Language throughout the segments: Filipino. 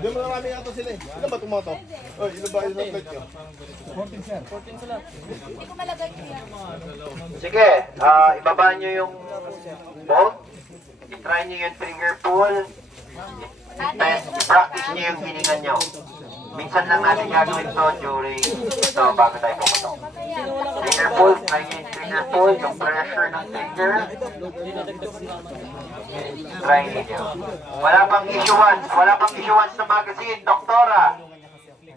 Di mo marami yata sila eh. Ilan ba tumato? Oy, ilan ba yung plate nyo? 14 sir. 14 sila. Hindi ko malagay ko yan. Sige, ibaba nyo yung bolt. I-try nyo yung trigger pull. I-practice nyo yung hiningan nyo. Minsan lang natin gagawin to during ito bago tayo pumatok. Trigger pull, try nyo yung trigger pull, yung pressure ng trigger. Try ninyo. Wala pang issuance ng magazine, doktora.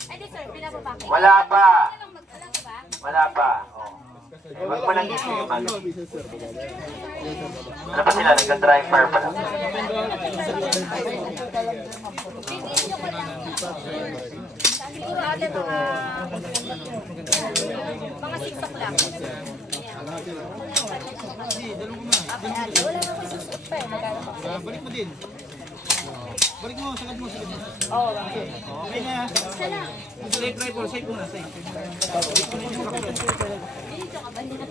Ay, di sir, pinababa ko. Wala pa. Alam ko ba? Wala pa. Oh. Huwag mo nang issue yung magazine. Ano pa sila? Nagka-dry fire pa lang. Bibidyo ko lang. Siguro ate mga 6 o'clock. Wala na ko susunod pa eh. Balik mo din. Balik mo, sagad mo. Oo. Okay na. Safe rifle, safe muna, safe.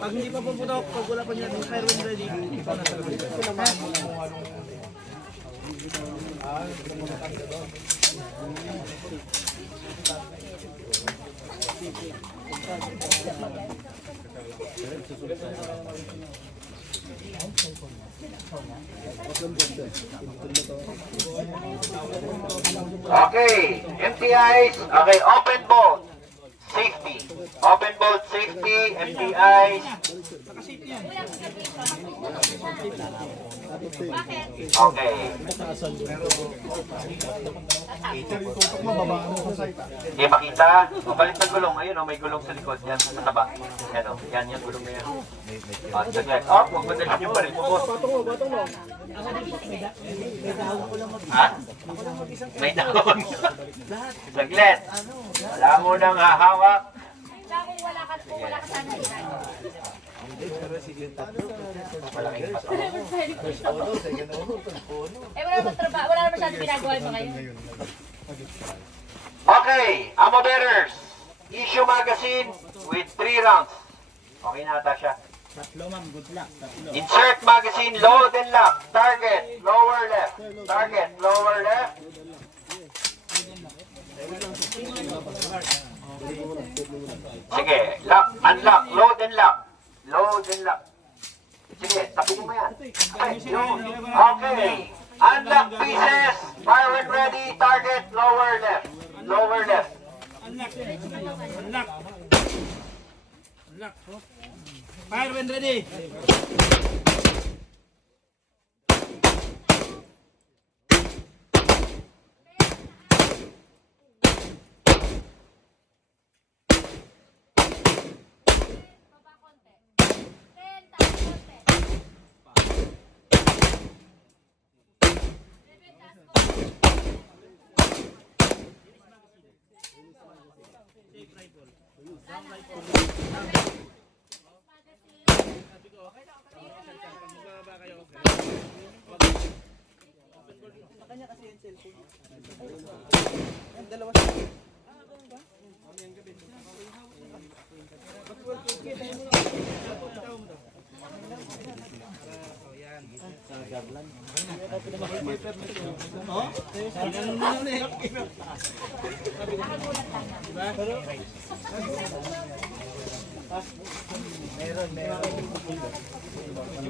Pag hindi pa puputok, pag wala pa niya, fire when ready, ikaw na sagad. Okay, MTIs. Okay, open bolt. Safety. Open bolt safety, MTIs. Okay. Hindi makita. Balik ng gulong. Ayun o, may gulong sa likod. Yan, sa taba. Yan o, yan yung gulong na yan. Saglit. Oh, huwag madalhin yung baril mo, boss. Ha? May dahon. Saglit. Wala mo nang hahawak. Kung wala ka sana. Malaking pato. Wala naman masyadong ginagawa mo ngayon. Okay, ammo bearers. Issue magazine with 3 rounds. Okay na ata siya. Tatlo ma'am, good luck. Tatlo. Insert magazine, load and lock. Target, lower left. Target, lower left. Sige, lock, unlock, load and lock. Load and lock. Sige, tapunin mo yan. Okay, yun. Okay. Unlock pieces. Fire when ready. Target, lower left. Lower left. Unlock. Unlock. Unlock. Fire when ready.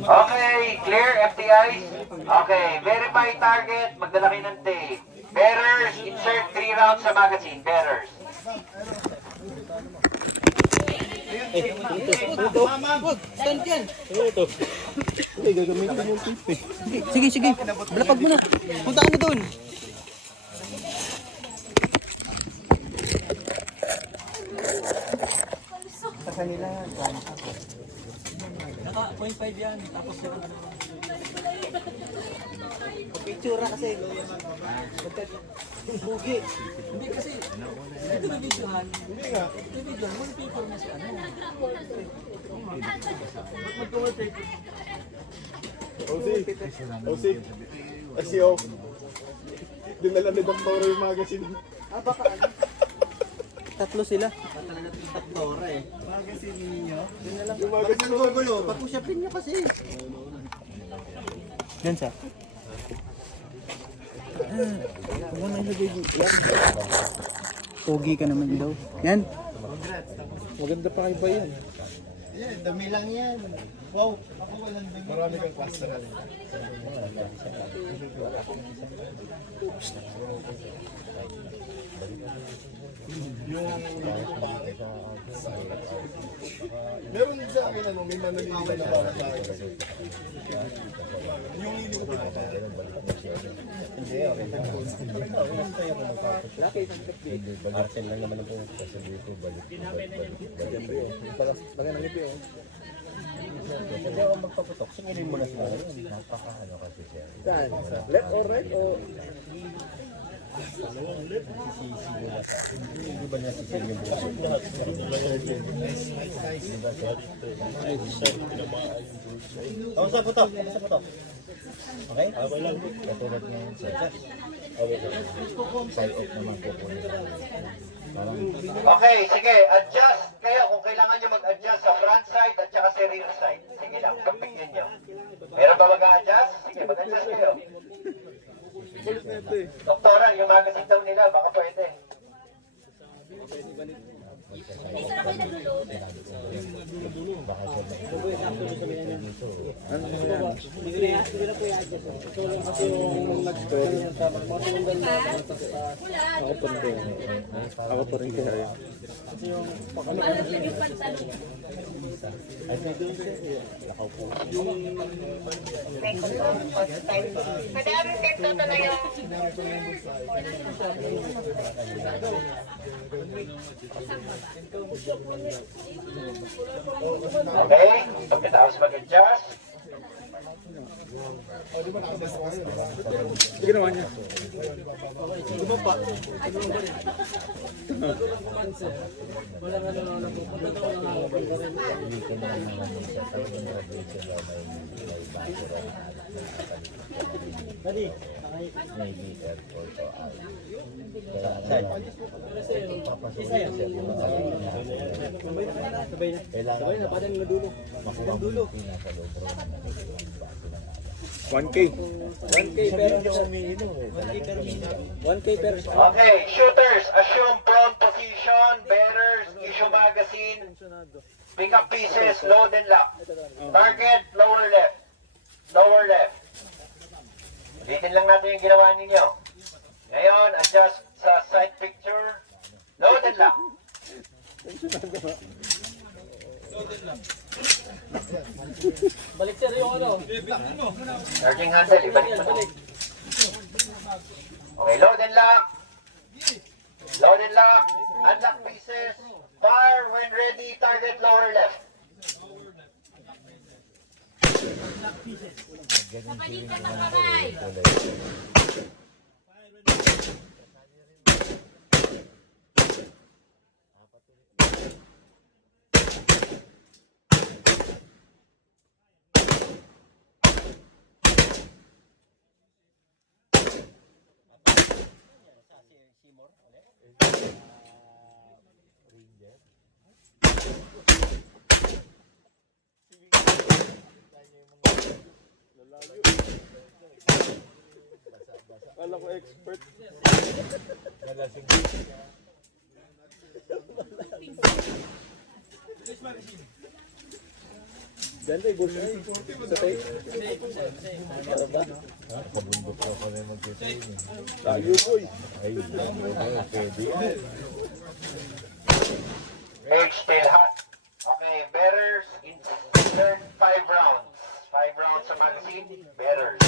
Okay, clear FTIs. Okay, verify target. Magdala kayo ng tape. Bearers, insert 3 rounds sa magazine. Bearers. Sige, sige. Balapag mo na. Punta ka na doon. Sa kanila yan. Naka 0.5 yan. Tapos yun. Picture kasi. Bugi. Hindi kasi. Ito na videohan. Hindi nga. Ito videohan. Muna paper na si ano. OC. SEO. Dinala ni Doktora yung magazine. Baka ano? Tatlo sila. Talaga tatlo eh. Magazine ninyo? Yung magazine ko gulo. Pag-usapin niyo kasi. Yan siya. Huwag mo na ilagay dito. Pogi ka naman daw. Yan. Maganda pa kayo ba yan? Dami lang yan. Wow. Ako walang dami. Marami kang pastoral. Meron din sa akin, may manalila na para sa akin. Yung hindi ko pinakain. Arsen lang naman ang pumunta sa dito, balik. Lagyan ng lipi, oh. Hindi ako magpaputok, singilin mo na sila yun. Napaka-ano kasi siya. Saan? Left or right o? Hindi ba niya sisil yung buso? Ako sa putok, Okay? Okay lang. Katulad ngayon sa side off naman po po nila. Okay, sige, adjust kayo kung kailangan nyo mag-adjust sa front side at saka sa rear side. Sige lang, kapigyan nyo. Meron ba mag-adjust? Sige, mag-adjust kayo. Doktora, yung magazine daw nila, baka pwede. Hindi sarap kayo nagluluto. Ako pa rin kaya yan. Malaglag yung pantalon. Madaming tento talaga. Okay, pagkatapos mag-adjust. Ginawa niya. Maybe airport o ay. Papasok siya kailangan makuha mo yung pinakaloob. 1K. 1K pero 1K pero Okay, shooters, assume prone position, bearers, issue magazine, pick up pieces, load and lock. Target, lower left. Lower left. Ulitin lang natin yung ginawa ninyo. Ngayon, adjust sa side picture, load and lock. balik sir yung ano. Charging handle, ibalik mo. Okay, load and lock. Load and lock. Unlock pieces. Fire when ready. Target lower left. Kapalit ka ng kamay. Kala ko expert. Ganda yung bursa eh. Sa tayo. Kabundok na kami mag-training. Tayo boy. Ay, pwede. Age still hot. Okay, bearers insert 5 rounds. 5 rounds sa magazine. Bearers.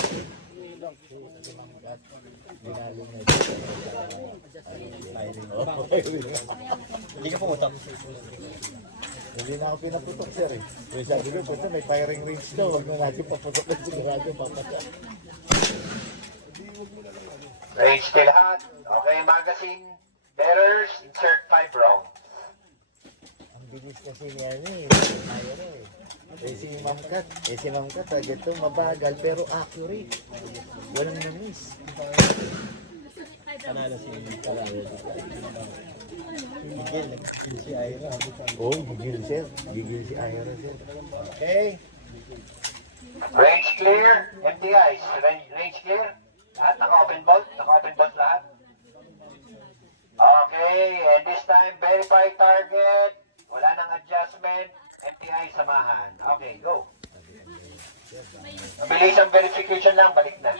Hindi ka pumunta. Hindi na ako pinaputok, sir eh. Kaya sabi ko, punta may firing range daw. Huwag na natin paputok ng sigurado. Range still hot. Okay, magazine. Bearers, insert 5 rounds. Ang bilis kasi niya eh. Ayaw na eh. Si Ma'am Kat, agad to mabagal pero accurate. Walang na-miss. Panalo si Kalawet. Gigil si Ira. Oh, gigil sir. Gigil si Ira sir. Okay. Range clear. Empty eyes. Range clear. Lahat naka-open bolt? Naka-open bolt lahat? Okay, and this time, verify target. Wala nang adjustment. MTI samahan. Okay, go. Mabilis ang verification lang, balik na.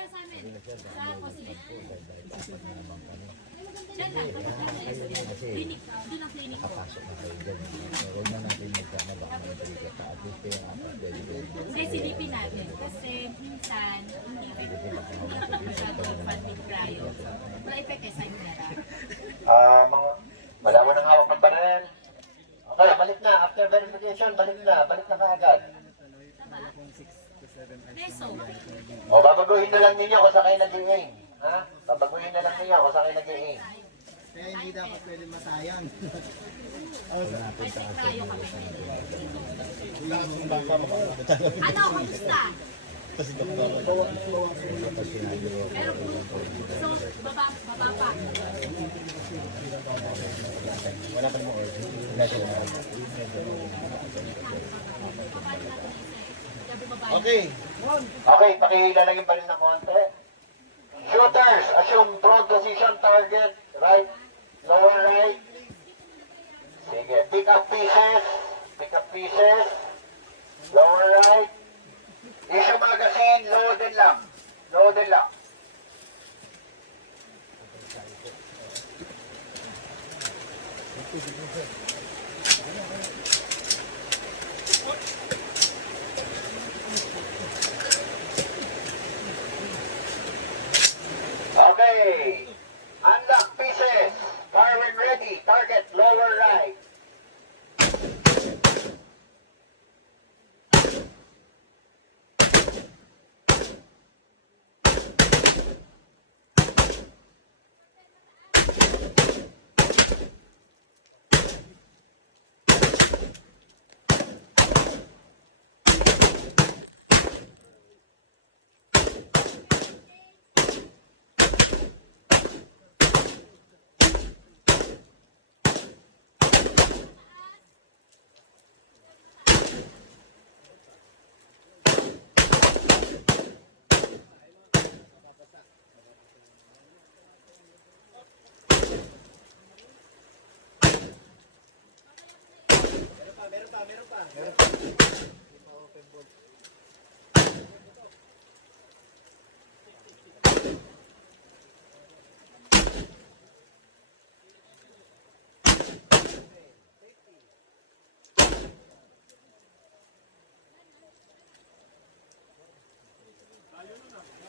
Kasi nakapasok na kayo dyan. Huwag na natin magkana baka mabalika pa. At least kayo Kasi silipin natin. Kasi minsan, hindi masyadong funding prior. Wala effect eh, sa inera. Wala mo nang hawak ng banan. Okay, balik na. After verification, balik na. Balik na kaagad. Peso. O, babaguhin na lang ninyo kung saan kayo nag-i-aim. Ha? Babaguhin na lang ninyo kung saan kayo nag-i-aim. Kaya hindi dapat pwede masayang. Kasi tayo kami. Ano, kamusta? Pero so, baba pa. Wala pa namang order. Wala sila na order. Okay. Okay, pakihila lang yung balin ng konti. Shooters, assume front position, target, right, lower right. Sige, pick up pieces, lower right. Issue magazine, load and lock. Okay, unlock pieces, fire when ready, target, lower right.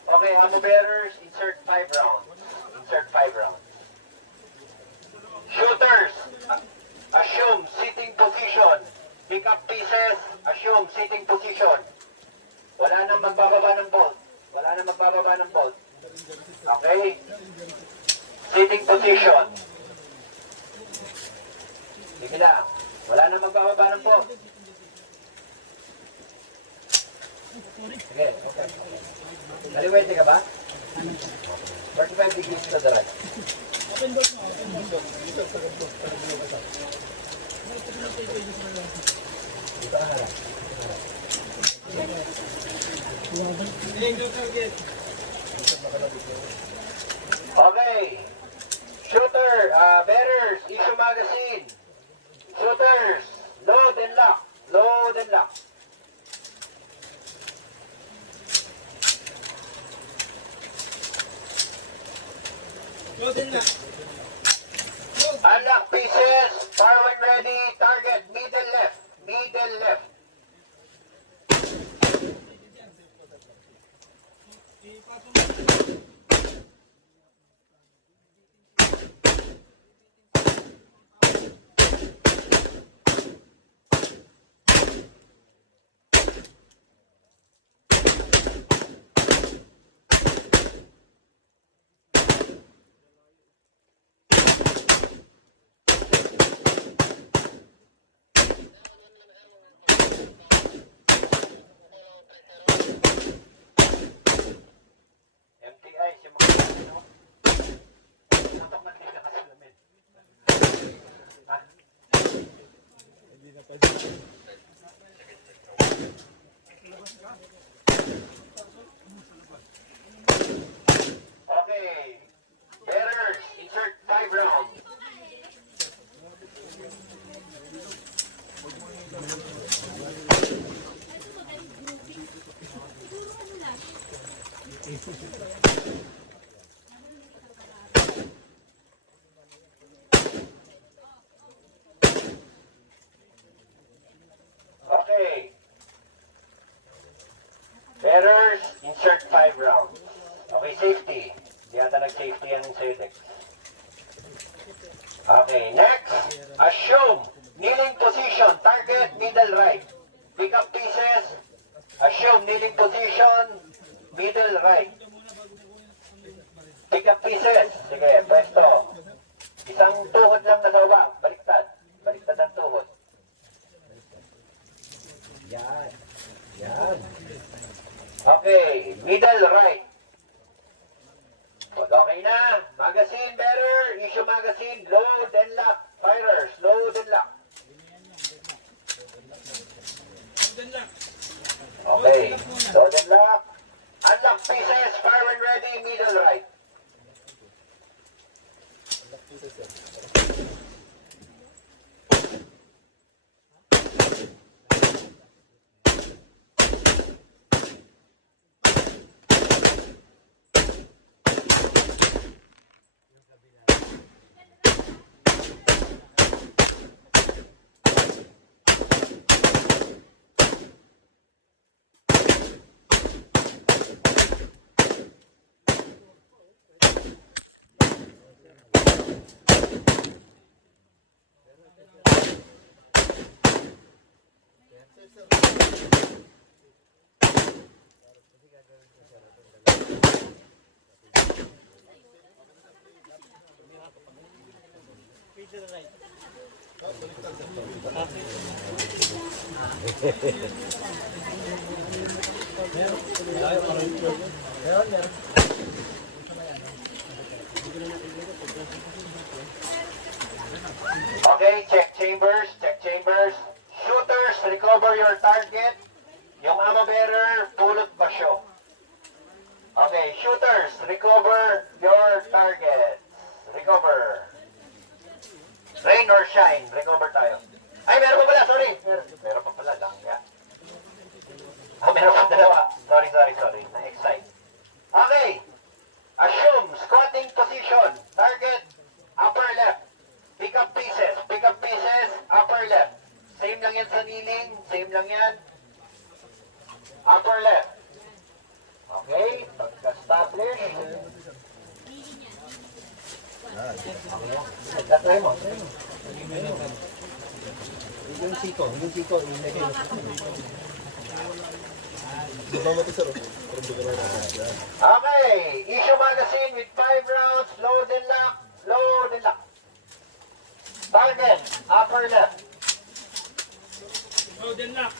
Okay, ammo bearers, insert 5 rounds. Shooters, assume sitting position. Pick up pieces, assume sitting position. Wala nang magbababa ng bolt. Okay? Sitting position. Sige lang. Wala nang magbababa ng bolt. Sige, okay. Naliwete ka ba? 45 degrees to the right. Dito ka harap. Okay. Shooter, bearers, issue magazine. Shooters, load and lock. Unlock pieces, fire when ready, target, middle left. MTI, siya magkakasino. Natok na kaya nakasalamin. Ha? Okay. Bearers, insert 5 rounds. Okay, safety. Di ata nag-safety yan sa Dex. Okay, next. Assume. Kneeling position. Target, middle right. Pick up pieces. Assume kneeling position. Middle right. Pick up pieces. Sige, pwesto. Isang tuhod lang na sa baba. Baliktad. Baliktad ang tuhod. Yan. Yan. Okay, middle right. Okay na. Magazine bearer. Issue magazine. Load and lock. Firers. Load and lock. Okay. Load and lock. Unlock pieces. Fire when ready. Middle right. Okay, check chambers, check chambers. Shooters, recover your target. Yung ammo bearer, pulot basyo. Okay, shooters, recover your target. Recover. Rain or shine, recover tayo. Ay, meron pa pala, sorry. Meron pa pala, langya. Meron pa dalawa. Sorry. Na-excite. Okay. Assume, squatting position. Target, upper left. Pick up pieces, upper left. Same lang yan sa kneeling, same lang yan. Upper left. Okay, pagka-establish. Try mo. Yung siko. Di ba mati sir? Okay, issue magazine with 5 rounds, load and lock. Target, upper left. Load and lock.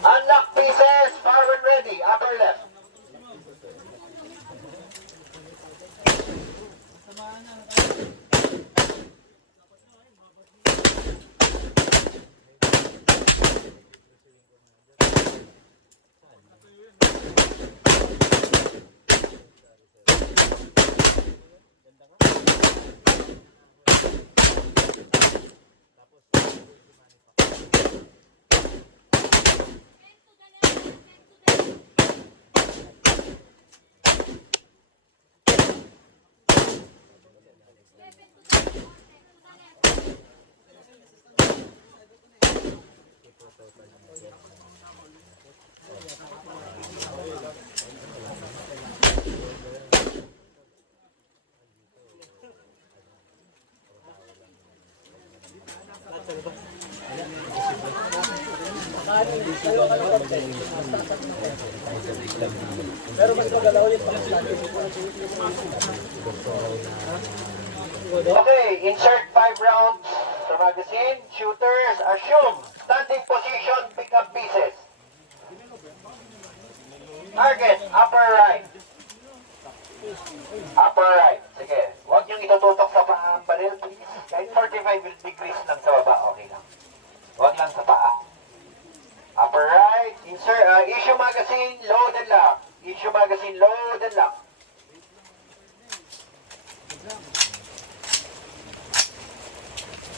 Unlock pieces, fire when ready, upper left. Okay, insert 5 rounds sa magazine. Shooters, assume standing position, pick up pieces. Target, upper right. Sige, huwag niyong itututok sa baril, please. Kahit 45 degrees lang sa baba, okay lang. Huwag lang sa paa. Upper right, insert, issue magazine, load and lock.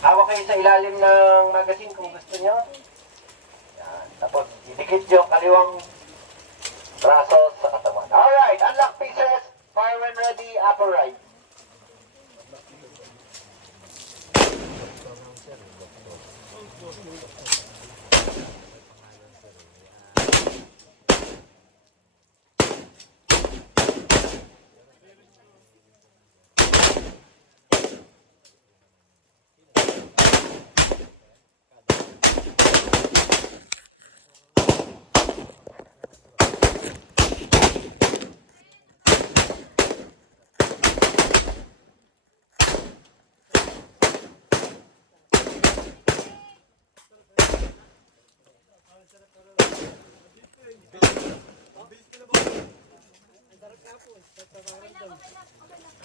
Hawak kayo sa ilalim ng magazine kung gusto nyo. Yan. Tapos Idikit yung kaliwang braso sa katawan. Alright, unlock pieces. Fire when ready, upper right.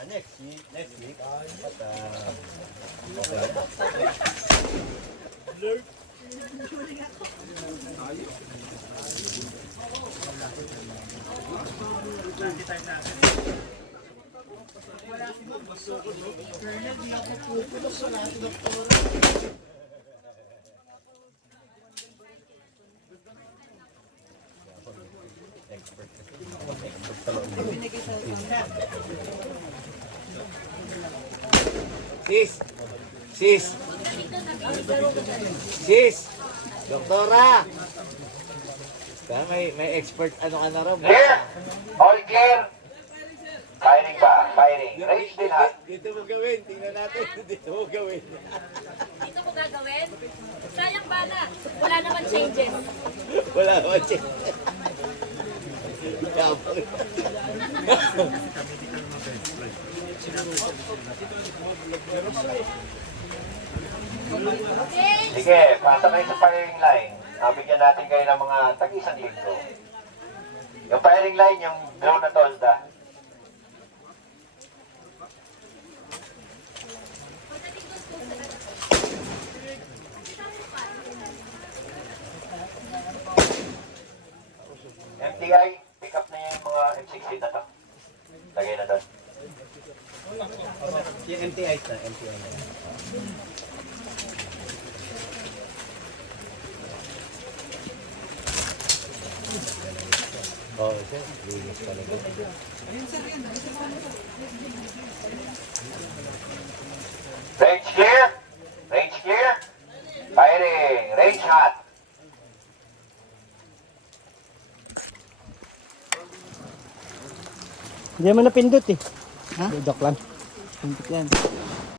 Next week. Sis! Doktora! May expert ano ka na raw. Clear! All clear! Firing ba? Firing. Range din ha. Dito mo gawin. Tingnan natin. Dito mo gawin. Dito ko gagawin. Sayang bala. Wala naman changes. Wala ko check. Yabang. Okay. Sige, pasa kayo sa firing line. Bigyan natin kayo ng mga tag-isang linggo. Yung firing line, yung blow na tolda. MTI, pick up na yung mga M16 na to. Lagay na doon. Yung MTI na, MTI na. Oo, sir. Linis talaga. Range clear. Range clear. Firing. Range hot. Hindi mo napindot eh. Ha? Dudok lang. Pindot yan.